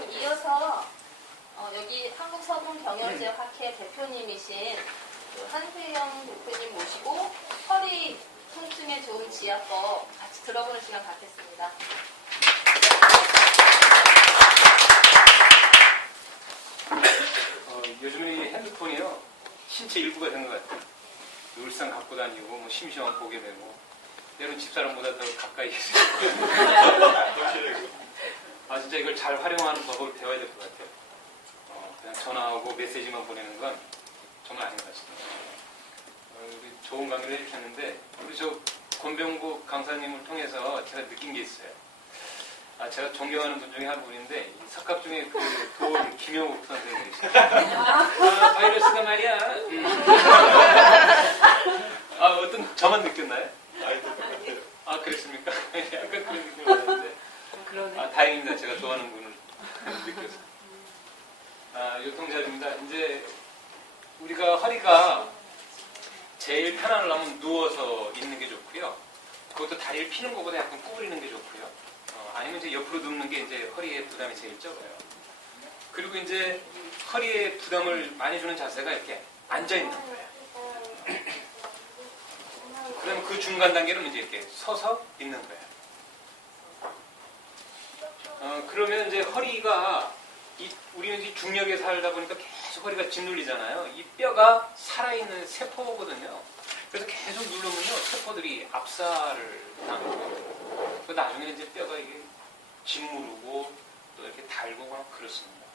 그럼 이어서 여기 한국서분경영지역학회 대표님이신 한수영 대표님 모시고 허리 통증에 좋은 지압법 같이 들어보는 시간 갖겠습니다. 요즘에 이 핸드폰이요 신체 일부가 된 것 같아요. 늘상 갖고 다니고 뭐 심심하면 보게 되고 때론 집사람보다 더 가까이 있어요. 진짜 이걸 잘 활용하는 법을 배워야 될 것 같아요. 그냥 전화하고 메시지만 보내는 건 정말 아닌 것 같습니다. 우리 좋은 강의를 해주셨는데 우리 저 권병국 강사님을 통해서 제가 느낀 게 있어요. 제가 존경하는 분 중에 한 분인데 석갑 중에 그 도올 김영욱 선생님이시죠. 바이러스가 말이야. 어떤 저만 느꼈나요? 그랬습니까? 약간 그런 느낌이 받았는데. 다행입니다. 제가 좋아하는 분을 느껴서. 요통자입니다. 이제 우리가 허리가 제일 편안하려면 누워서 있는 게 좋고요. 그것도 다리를 피는 것보다 약간 구부리는 게 좋고요. 아니면 이제 옆으로 눕는 게 이제 허리에 부담이 제일 적어요. 그리고 이제 허리에 부담을 많이 주는 자세가 이렇게 앉아 있는 거예요. 그다음에 그 중간 단계는 이제 이렇게 서서 있는 거예요. 그러면 이제 허리가 우리는 이제 중력에 살다 보니까 계속 허리가 짓눌리잖아요. 이 뼈가 살아있는 세포거든요. 그래서 계속 누르면요 세포들이 압살을 당하고 나중에 이제 뼈가 이게 짓무르고 또 이렇게 달고 막 그렇습니다.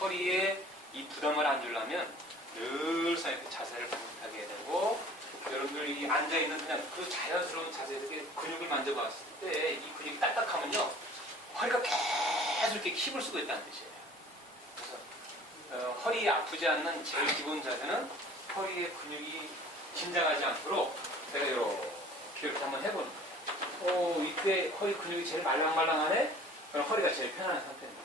허리에 이 부담을 안 주려면 늘상 이렇게 자세를 부탁하게 해야 되고, 여러분들이 앉아있는 그냥 그 자연스러운 자세에 이렇게 근육을 만져봤을 때 이 근육이 딱딱하면요 허리가 계속 이렇게 힘을 쓰고 있다는 뜻이에요. 그래서 허리 아프지 않는 제일 기본 자세는 허리의 근육이 긴장하지 않도록 제가 이렇게 한번 해보는 거예요. 이때 허리 근육이 제일 말랑말랑하네? 그럼 허리가 제일 편안한 상태입니다.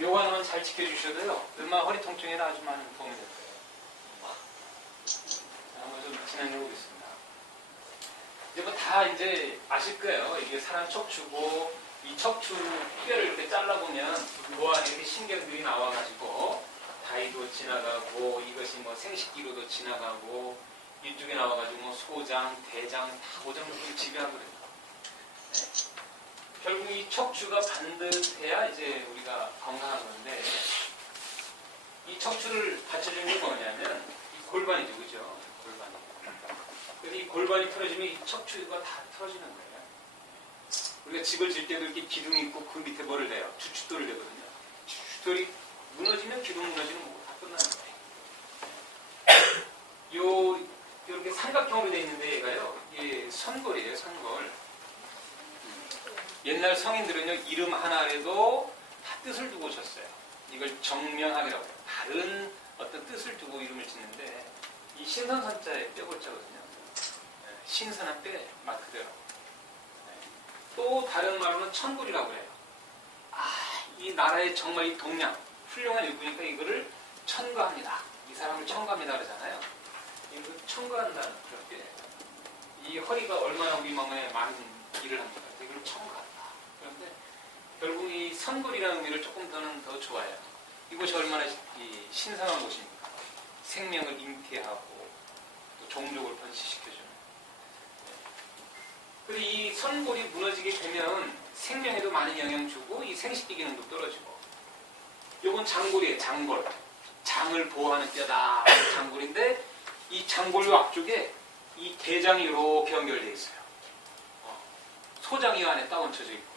요거 하나만 잘 지켜주셔도요 얼마나 허리 통증에는 아주 많은 도움이 될 거예요. 한번 좀 진행해 보겠습니다. 이제 뭐 다 이제 아실 거예요. 이게 사람 척추고 이 척추 뼈를 이렇게 잘라보면 그 안에 이렇게 신경들이 나와가지고 다리도 지나가고 이것이 뭐 생식기로도 지나가고 이쪽에 나와가지고 뭐 소장, 대장 다 고정을 지배하거든요. 네. 결국 이 척추가 반듯해야 이제 우리가 건강한 건데 이 척추를 받쳐주는 게 뭐냐면 이 골반이죠, 그죠? 골반. 그래서 이 골반이 틀어지면 이 척추가 다 틀어지는 거예요. 우리가 집을 질 때도 이렇게 기둥이 있고 그 밑에 뭐를 대요? 주춧돌을 대거든요. 주춧돌이 무너지면 기둥 무너지는 거고 다 끝나는 거예요. 이렇게 삼각형으로 되어 있는데 얘가요, 이게 선골이에요, 선골. 옛날 성인들은요, 이름 하나에도 다 뜻을 두고 오셨어요. 이걸 정명학이라고 해요. 다른 어떤 뜻을 두고 이름을 짓는데, 이 신선선자의 뼈골자거든요. 신선한 뼈, 말 그대로. 또 다른 말로는 천골이라고 해요. 이 나라의 정말 이 동양, 훌륭한 일부니까 이거를 천거합니다. 이 사람을 천거합니다 그러잖아요. 이거 천거한다는 그런 게 이 허리가 얼마나 우리 몸에 많은 일을 합니까? 이걸 천거한다. 그런데 결국 이 선골이라는 의미를 조금 더 좋아해요. 이것이 얼마나 이 신성한 곳입니까? 생명을 잉태하고 또 종족을 번식시켜주는. 그리고 이 선골이 무너지게 되면 생명에도 많은 영향을 주고 이 생식기 기능도 떨어지고. 요건 장골이에요. 장골. 장을 보호하는 뼈다. 장골인데 이 장골 앞쪽에 이 대장이 이렇게 연결되어 있어요. 소장이 안에 딱 얹혀져 있고.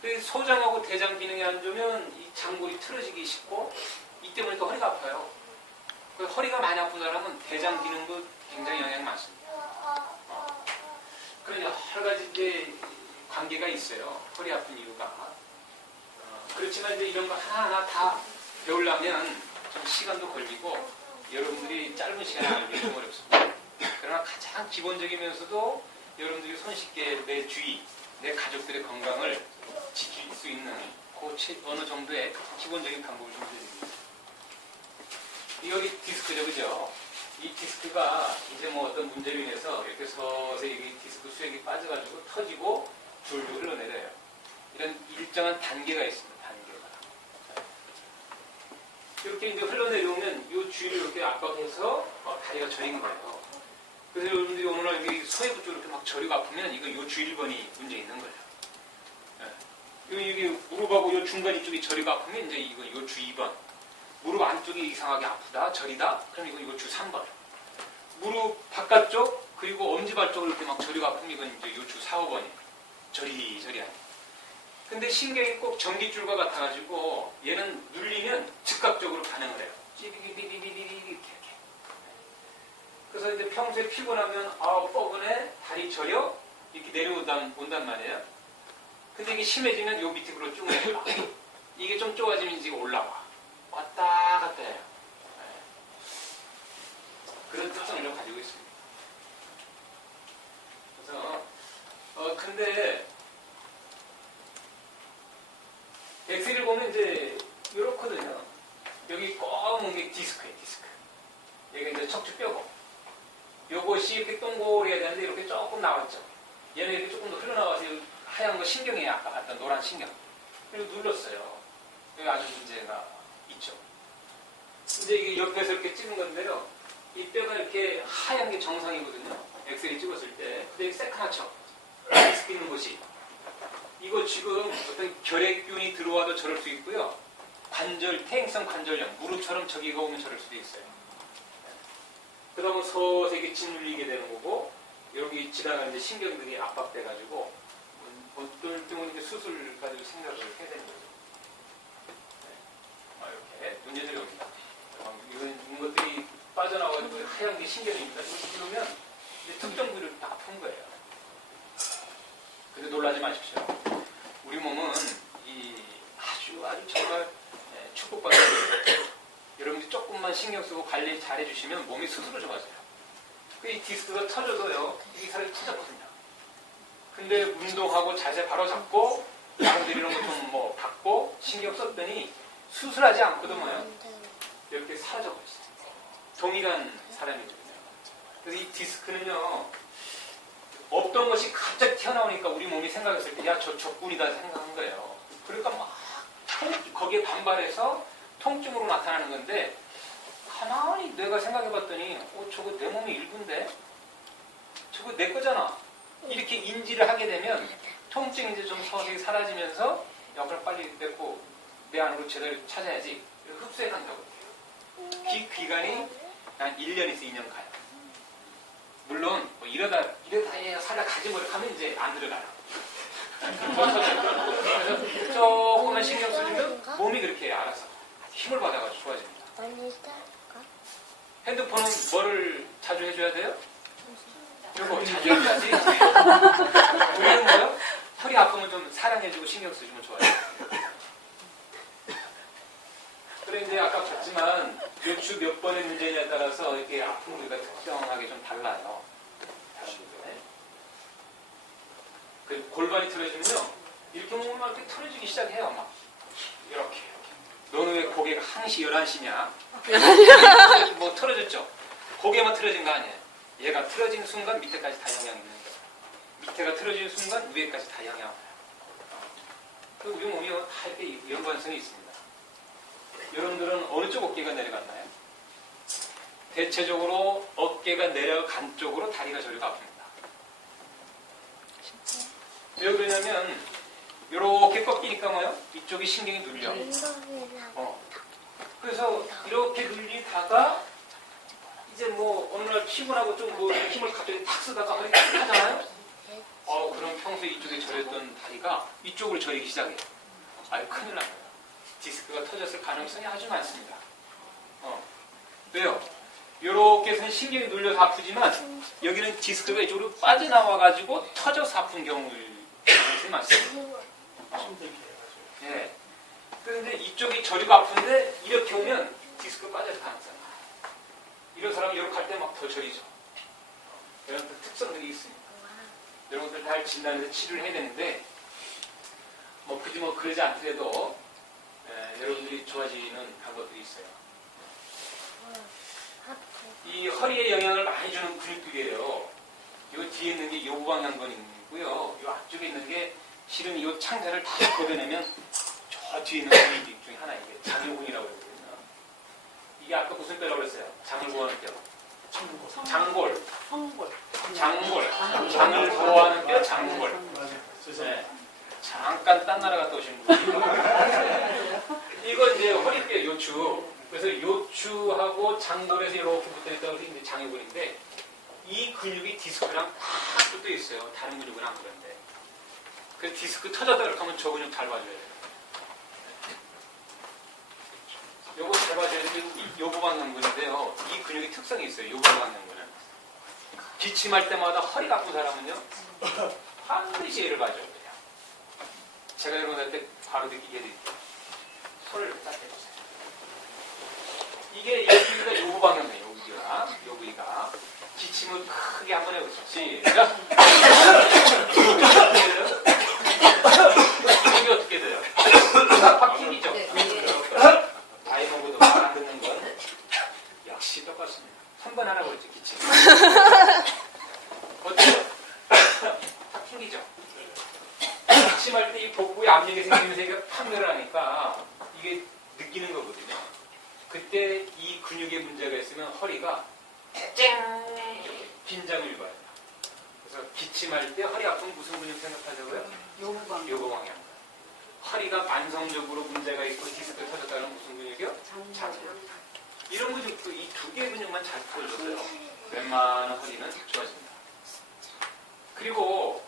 그래서 소장하고 대장 기능이 안 좋으면 이 장골이 틀어지기 쉽고 이 때문에 또 허리가 아파요. 허리가 많이 아픈 사람은 대장 기능도 굉장히 영향이 많습니다. 그런 여러 가지 이제 관계가 있어요. 허리 아픈 이유가. 그렇지만 이제 이런 거 하나하나 다 배우려면 좀 시간도 걸리고 여러분들이 짧은 시간에 알기 좀 어렵습니다. 그러나 가장 기본적이면서도 여러분들이 손쉽게 내 주위, 내 가족들의 건강을 지킬 수 있는 그 어느 정도의 기본적인 방법을 좀 드립니다. 여기 디스크죠, 그죠? 이 디스크가 이제 뭐 어떤 문제로 인해서 이렇게 서서히 디스크 수액이 빠져가지고 터지고 줄줄 흘러내려요. 이런 일정한 단계가 있습니다. 단계. 이렇게 이제 흘러내려오면 이 주위를 이렇게 압박해서 다리가 저린 거예요. 그래서 여러분들이 어느 날 여기 서해부 쪽으로 이렇게 막 저리가 아프면 이거 요 주 1번이 문제 있는 거예요. 여기 무릎하고 요 중간 이쪽이 저리가 아프면 이제 이거 요 주 2번. 무릎 안쪽이 이상하게 아프다, 저리다. 그럼 이거 주 3번. 무릎 바깥쪽 그리고 엄지발 쪽으로 이렇게 막 저리가 아프면 이건 이제 요 주 4, 5번이에요. 저리저리하게. 근데 신경이 꼭 전깃줄과 같아가지고 얘는 눌리면 즉각적으로 반응을 해요. 찌비비비비비비 이렇게. 그래서 이제 평소에 피곤하면 뻐근해, 다리 저려 이렇게 내려온단 말이에요. 근데 이게 심해지면 요 밑으로 쭉 내려가. 이게 좀 좁아지면 이제 올라와. 왔다 갔다 해요. 그런 특성을 가지고 있습니다. 그래서 근데 엑스레이를 보면 이제 이렇거든요. 여기 검은 게 디스크예요, 디스크. 여기가 이제 척추뼈고. 요것이 이렇게 동그래야 되는데 이렇게 조금 나왔죠. 얘는 이렇게 조금 더 흘러나와서 하얀 거 신경이에요. 아까 봤던 노란 신경. 그리고 눌렀어요. 여기 아주 문제가 있죠. 이제 이게 옆에서 이렇게 찍은 건데요. 이 뼈가 이렇게 하얀 게 정상이거든요. 엑스레이 찍었을 때. 근데 이게 새카맣죠. 디스크 있는 곳이. 이거 지금 어떤 결핵균이 들어와도 저럴 수 있고요. 관절, 퇴행성 관절염, 무릎처럼 저기가 오면 저럴 수도 있어요. 그러면 서서히 짓눌리게 되는 거고, 여기 지나가는 신경들이 압박돼가지고, 어떨 때는 이제 수술 가지고 생각을 해야 되는 거죠. 네. 이렇게 문제들이 옵니다. 이런 것들이 빠져나와가지고 하얀 게 신경입니다. 그러면 이제 특정 부위를 딱 아픈 거예요. 근데 놀라지 마십시오. 우리 몸은 이 아주 정말 축복받는 거예요. 여러분들이 조금만 신경 쓰고 관리 잘 해주시면 몸이 스스로 좋아져요. 이 디스크가 터져서요, 이 살이 터졌거든요. 근데 운동하고 자세 바로 잡고, 양들 이런 거 좀 뭐 받고, 신경 썼더니 수술하지 않고도 뭐요, 이렇게 사라져버렸어요. 동일한 사람이거든요. 그래서 이 디스크는요, 없던 것이 갑자기 튀어나오니까 우리 몸이 생각했을 때, 야, 저 적군이다 생각한 거예요. 그러니까 막 거기에 반발해서 통증으로 나타나는 건데, 가만히 내가 생각해봤더니 저거 내 몸의 일부인데? 저거 내 거잖아. 이렇게 인지를 하게 되면 통증이 이제 좀 서서히 사라지면서 야, 그럼 빨리 내 안으로 제대로 찾아야지. 흡수해 간다고. 기간이 한 1년에서 2년 가요. 물론 뭐 이러다 살다 가지 못하면 이제 안 들어가요. 그래서 조금만 신경 써주면 몸이 그렇게 알아서 힘을 받아가지고 좋아집니다. 핸드폰은 뭐를 자주 해줘야 돼요? 요거 자주 해야지. 우리는 뭐요? 허리 아프면 좀 사랑해주고 신경 써주면 좋아요. 그래 이제 아까 봤지만 몇 주 몇 번의 문제냐에 따라서 이렇게 아픈 부위가 특정하게 좀 달라요. 그 골반이 틀어지면요, 이렇게 몸을 막 이렇게 틀어지기 시작해요. 막 이렇게. 너는 왜 고개가 1시, 11시냐? 뭐 틀어졌죠? 고개만 틀어진 거 아니에요. 얘가 틀어진 순간 밑에까지 다 영향이 있는 거예요. 밑에가 틀어진 순간 위에까지 다 영향을 해요. 우리 몸이 다 이렇게 연관성이 있습니다. 여러분들은 어느 쪽 어깨가 내려갔나요? 대체적으로 어깨가 내려간 쪽으로 다리가 저리가 아픕니다. 왜 그러냐면 이렇게 꺾이니까 뭐요? 이쪽이 신경이 눌려. 그래서 이렇게 눌리다가 이제 뭐 어느 날 피곤하고 좀 뭐 힘을 갑자기 탁 쓰다가 허리 탁 하잖아요. 그럼 평소에 이쪽에 저렸던 다리가 이쪽으로 저리기 시작해요. 아유, 큰일 납니다. 디스크가 터졌을 가능성이 아주 많습니다. 왜요? 이렇게 해서 신경이 눌려서 아프지만 여기는 디스크가 이쪽으로 빠져나와가지고 터져서 아픈 경우들이 많습니다. 예. 그런데 이쪽이 저리가 아픈데 이렇게 오면 디스크 빠질 가능성이 많아요. 이런 사람이 이렇게 할 때 막 더 저리죠. 이런 특성들이 있습니다. 이런 것들 잘 진단해서 치료를 해야 되는데 굳이 그러지 않더라도 여러분들이 좋아지는 방법들이 있어요. 이 허리에 영향을 많이 주는 근육들이에요. 이 뒤에 있는 게 요방향근이고요. 이 앞쪽에 있는 게 실은 이 창자를 다 걷어내면 저 뒤에 있는 근육 중에 하나, 이게 장요근이라고 그러거든요. 이게 아까 무슨 뼈라고 그랬어요? 장을 보호하는 뼈. 성골. 장골. 성골. 장골. 장을 보호하는 뼈 장골. 맞아요. 네. 잠깐 딴 나라 갔다 오신 분. 이거 이제 허리뼈 요추. 그래서 요추하고 장골에서 이렇게 붙어있다고 해서 이제 장애골인데 이 근육이 디스크랑 딱 붙어 있어요. 다른 근육은 안 그런데. 그래서 디스크 터졌다 이렇게 하면 저 근육 잘 봐줘야 돼요. 요거 잘 봐줘야 돼요. 요구방향근인데요. 이 근육이 특성이 있어요. 요구방향근은. 기침할 때마다 허리가 아픈 사람은요. 반드시 얘를 봐줘야 돼요. 제가 일어날 때 바로 느끼게 해드릴게요. 손을 딱 대보세요. 이게 여기가 요구방향근이에요. 요 부위가. 기침을 크게 한번 해보세요. 시작. 이게 어떻게 돼요? 팍 튕기죠? 나이 먹어도 말 안 듣는 건 역시 똑같습니다. 한 번 하라고 했죠, 기침. 어때요? 팍 튕기죠? 기침할 때 이 복부에 압력이 생기면서 이게 팍 늘어나니까 이게 느끼는 거거든요. 그때 이 근육에 문제가 있으면 허리가 쨍! 이렇게 긴장을 유발해요. 그래서 기침할 때 허리 아프면 무슨 근육 생각하자고요? 요구방. 요구방향. 허리가 만성적으로 문제가 있고 디스크 터졌다는 무슨 근육이요? 장골. 이런 근육도 이 두 개의 근육만 잘 풀어줘서요. 웬만한 허리는 좋아집니다. 그리고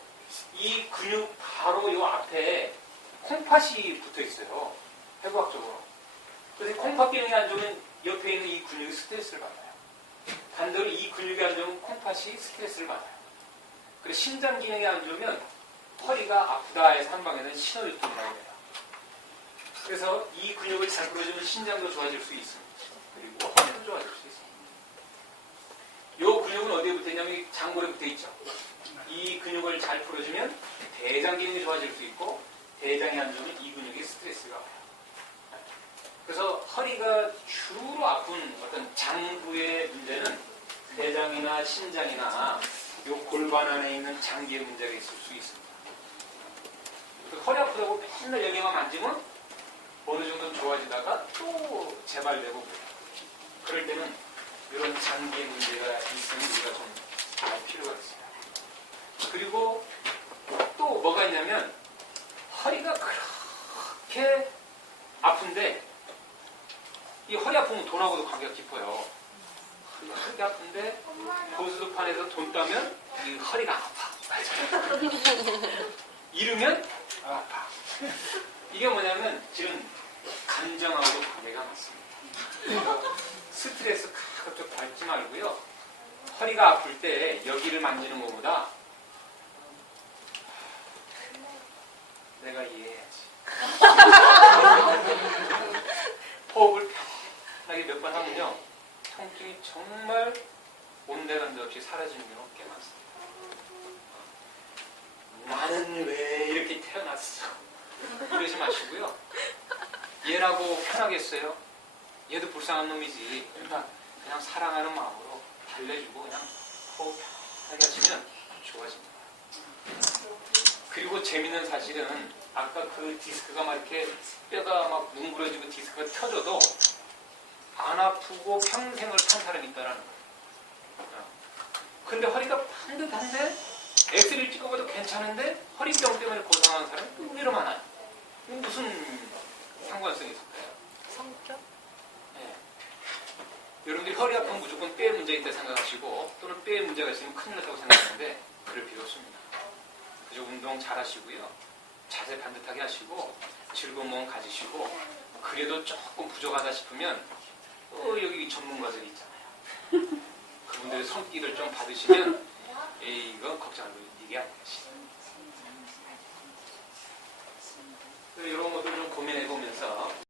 이 근육 바로 요 앞에 콩팥이 붙어 있어요. 해부학적으로. 그래서 콩팥 기능이 안 좋으면 옆에 있는 이 근육이 스트레스를 받아요. 반대로 이 근육이 안 좋으면 콩팥이 스트레스를 받아요. 그래서 심장 기능이 안 좋으면 허리가 아프다 해서 한 방에는 신호를 또 나오게 돼요. 그래서 이 근육을 잘 풀어주면 신장도 좋아질 수 있습니다. 그리고 허리도 좋아질 수 있습니다. 이 근육은 어디에 붙어 있냐면 장골에 붙어 있죠. 이 근육을 잘 풀어주면 대장 기능이 좋아질 수 있고 대장이 안 좋으면 이 근육에 스트레스가 와요. 그래서 허리가 주로 아픈 어떤 장부의 문제는 대장이나 심장이나 요 골반 안에 있는 장기의 문제가 있을 수 있습니다. 허리 아프다고 맨날 여기만 만지면 어느 정도는 좋아지다가 또 재발되고 그래요. 그럴 때는 이런 장기의 문제가 있으면 우리가 좀 알 필요가 있어요. 그리고 또 뭐가 있냐면 허리가 그렇게 아픈데 이 허리 아프면 돈하고도 관계가 깊어요. 허리가 아픈데 보수도판에서 돈 따면 이 허리가 아파. 잃으면 아파. 이게 뭐냐면 지금 감정하고 관계가 많습니다. 스트레스 가급적 받지 말고요. 허리가 아플 때 여기를 만지는 것보다 내가 이해해야지. 호흡을 편하게 몇 번 하면요. 통증이 정말 온데간데 없이 사라지는 경우가 꽤 많습니다. 나는 왜 이렇게 태어났어? 이러지 마시고요. 얘라고 편하겠어요? 얘도 불쌍한 놈이지. 그러니까 그냥 사랑하는 마음으로 달래주고 그냥 호흡 편하게 하시면 좋아집니다. 그리고 재밌는 사실은 아까 그 디스크가 막 이렇게 뼈가 막 뭉그러지고 디스크가 터져도 안 아프고 평생을 산 사람이 있다라는 거예요. 근데 허리가 반듯한데 엑스레이를 찍어봐도 괜찮은데 허리병 때문에 고생하는 사람이 의외로 많아요. 무슨 상관성이 있을까요? 성격? 네. 여러분들이 허리 아프면 무조건 뼈에 문제가 있다 생각하시고 또는 뼈에 문제가 있으면 큰일 났다고 생각하는데 그럴 필요 없습니다. 그저 운동 잘 하시고요. 자세 반듯하게 하시고 즐거운 몸 가지시고 그래도 조금 부족하다 싶으면 여기 전문가들이 있잖아요. 그분들의 손길을 좀 받으시면 이거 걱정할 일이 아니지. 여러분